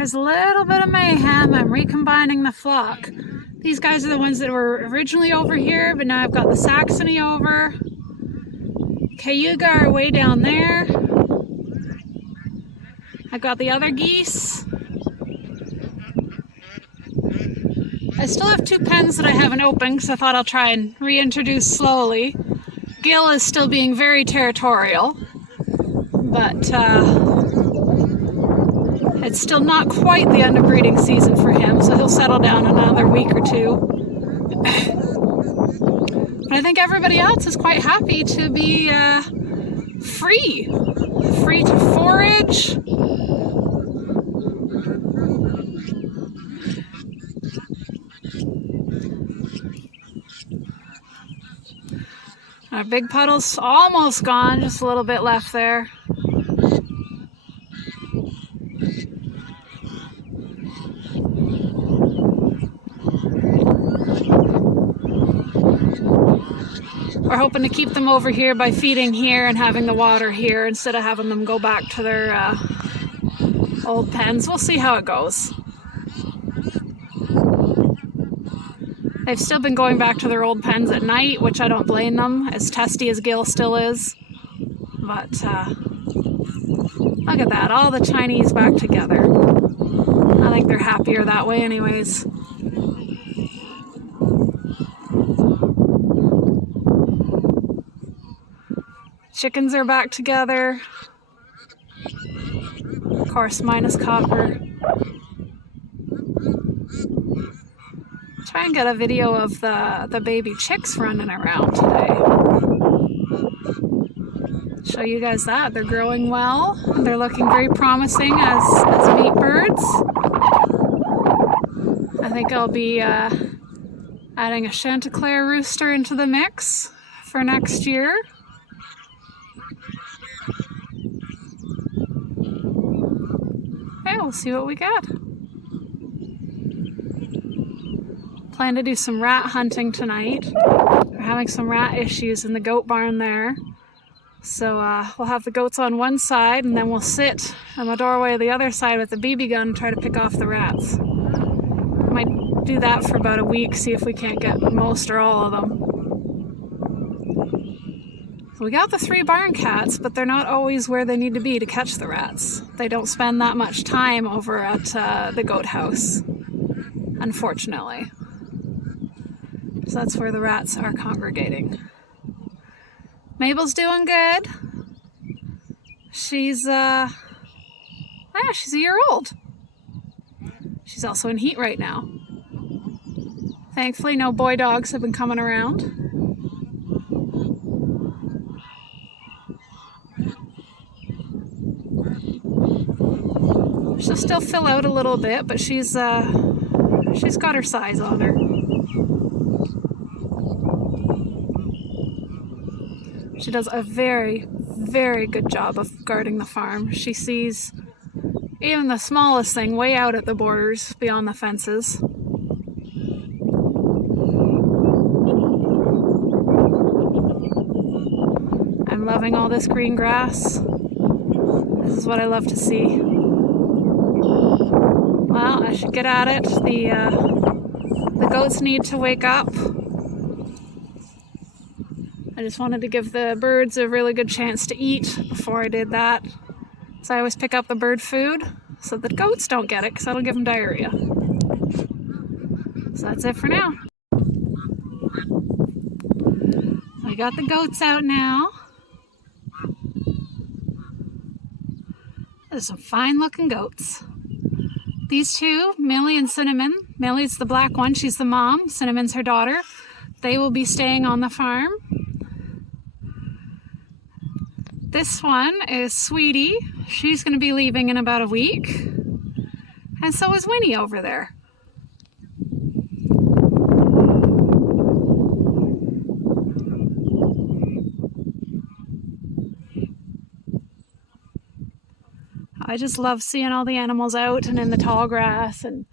There's a little bit of mayhem. I'm recombining the flock. These guys are the ones that were originally over here, but now I've got the Saxony over. Cayuga are way down there. I've got the other geese. I still have 2 pens that I haven't opened because I thought I'll try and reintroduce slowly. Gil is still being very territorial, but it's still not quite the end of breeding season for him, so he'll settle down in another week or 2. But I think everybody else is quite happy to be free to forage. Our big puddle's almost gone, just a little bit left there. We're hoping to keep them over here by feeding here and having the water here instead of having them go back to their old pens. We'll see how it goes. They've still been going back to their old pens at night, which I don't blame them, as testy as Gil still is. But look at that, all the Chinese back together. I think they're happier that way anyways. Chickens are back together. Of course, minus Copper. Try and get a video of the baby chicks running around today. Show you guys that. They're growing well. They're looking very promising as meat birds. I think I'll be adding a Chanticleer rooster into the mix for next year. Okay, we'll see what we get. Plan to do some rat hunting tonight. We're having some rat issues in the goat barn there. So we'll have the goats on one side and then we'll sit on the doorway of the other side with the BB gun and try to pick off the rats. Might do that for about a week, see if we can't get most or all of them. So we got the 3 barn cats, but they're not always where they need to be to catch the rats. They don't spend that much time over at the goat house, unfortunately. So that's where the rats are congregating. Mabel's doing good. She's she's a year old. She's also in heat right now. Thankfully, no boy dogs have been coming around. She'll still fill out a little bit, but she's got her size on her. She does a very, very good job of guarding the farm. She sees even the smallest thing way out at the borders beyond the fences. I'm loving all this green grass. This is what I love to see. Well, I should get at it. The goats need to wake up. I just wanted to give the birds a really good chance to eat before I did that. So I always pick up the bird food so the goats don't get it because that'll give them diarrhea. So that's it for now. I got the goats out now. There's some fine looking goats. These 2, Millie and Cinnamon. Millie's the black one, she's the mom. Cinnamon's her daughter. They will be staying on the farm. This one is Sweetie. She's going to be leaving in about a week. And so is Winnie over there. I just love seeing all the animals out and in the tall grass and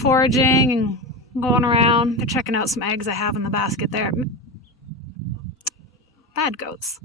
foraging and going around. They're checking out some eggs I have in the basket there. Bad goats.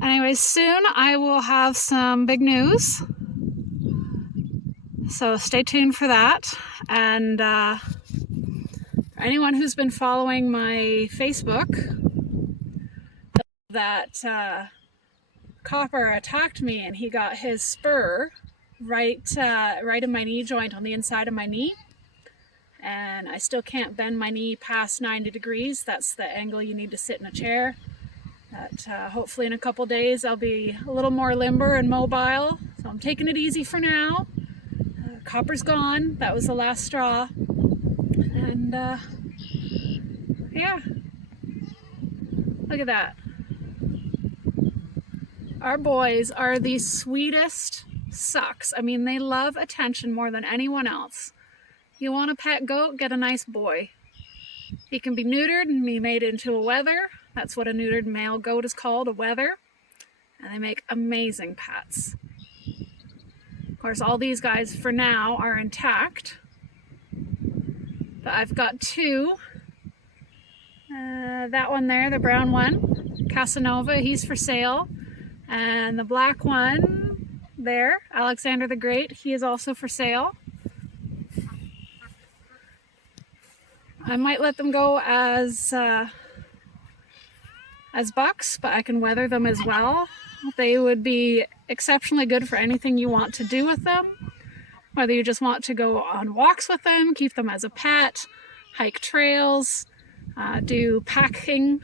Anyways, soon I will have some big news. So stay tuned for that. And anyone who's been following my Facebook, that copper attacked me and he got his spur right in my knee joint, on the inside of my knee. And I still can't bend my knee past 90 degrees. That's the angle you need to sit in a chair. That hopefully in a couple days I'll be a little more limber and mobile. So I'm taking it easy for now. Copper's gone. That was the last straw. And yeah, look at that. Our boys are the sweetest sucks. I mean, they love attention more than anyone else. You want a pet goat? Get a nice boy. He can be neutered and be made into a wether. That's what a neutered male goat is called, a wether. And they make amazing pets. Of course, all these guys for now are intact. But I've got two. That one there, the brown one, Casanova, he's for sale. And the black one there, Alexander the Great, he is also for sale. I might let them go as bucks, but I can wether them as well. They would be exceptionally good for anything you want to do with them. Whether you just want to go on walks with them, keep them as a pet, hike trails, do packing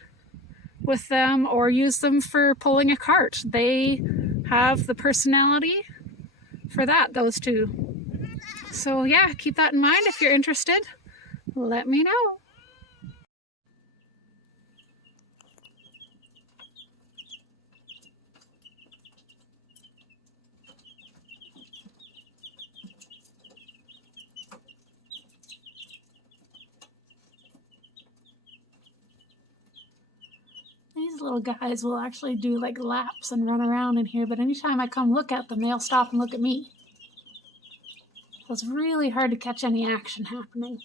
with them, or use them for pulling a cart. They have the personality for that, those two. So yeah, keep that in mind. If you're interested, let me know. These little guys will actually do like laps and run around in here, but anytime I come look at them, they'll stop and look at me. So it's really hard to catch any action happening.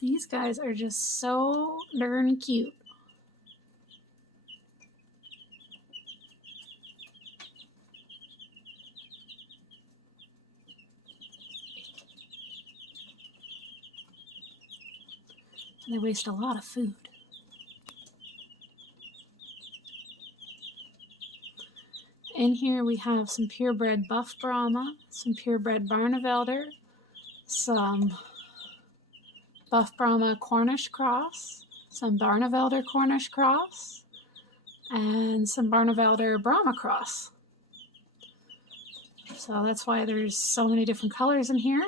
These guys are just so darn cute. And they waste a lot of food. In here we have some purebred buff Brahma, some purebred Barnevelder, some buff Brahma Cornish cross, some Barnevelder Cornish cross, and some Barnevelder Brahma cross. So that's why there's so many different colors in here.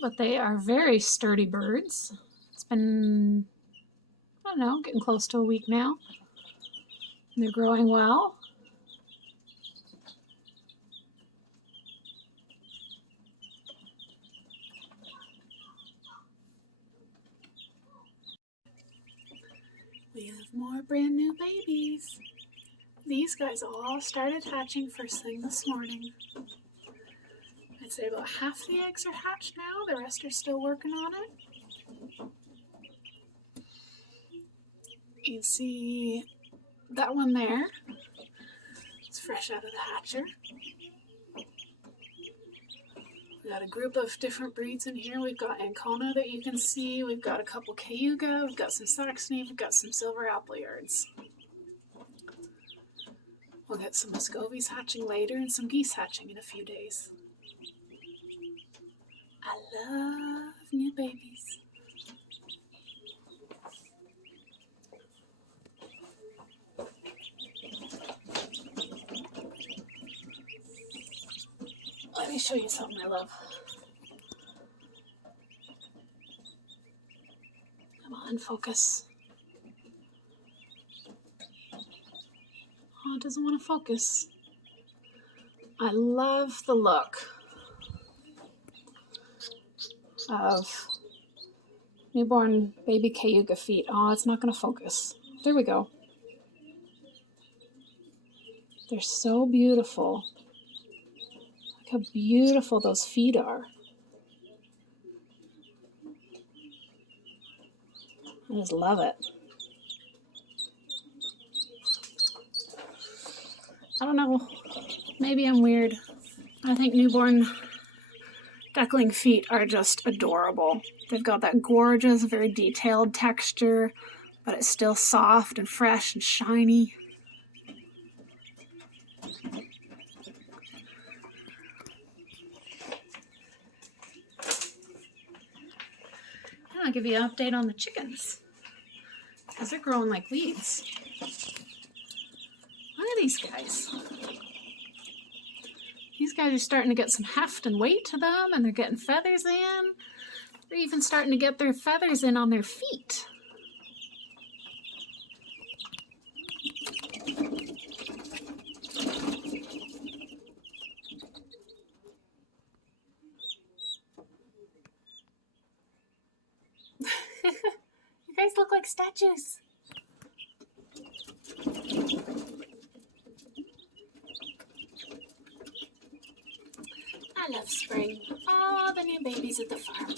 But they are very sturdy birds. It's been, I don't know, getting close to a week now. And they're growing well. We have more brand new babies. These guys all started hatching first thing this morning. I'd say about half the eggs are hatched now. The rest are still working on it. You can see that one there. It's fresh out of the hatcher. We've got a group of different breeds in here. We've got Ancona that you can see. We've got a couple Cayuga. We've got some Saxony. We've got some Silver Appleyards. We'll get some Muscovies hatching later and some geese hatching in a few days. I love new babies. Let me show you something I love. Come on, focus. Oh, it doesn't want to focus. I love the look of newborn baby Cayuga feet. Oh, it's not going to focus. There we go. They're so beautiful. Look how beautiful those feet are. I just love it. I don't know, maybe I'm weird. I think newborn duckling feet are just adorable. They've got that gorgeous, very detailed texture, but it's still soft and fresh and shiny. And I'll give you an update on the chickens, because they're growing like weeds. Look at these guys. These guys are starting to get some heft and weight to them, and they're getting feathers in. They're even starting to get their feathers in on their feet. You guys look like statues. I love spring. All the new babies at the farm.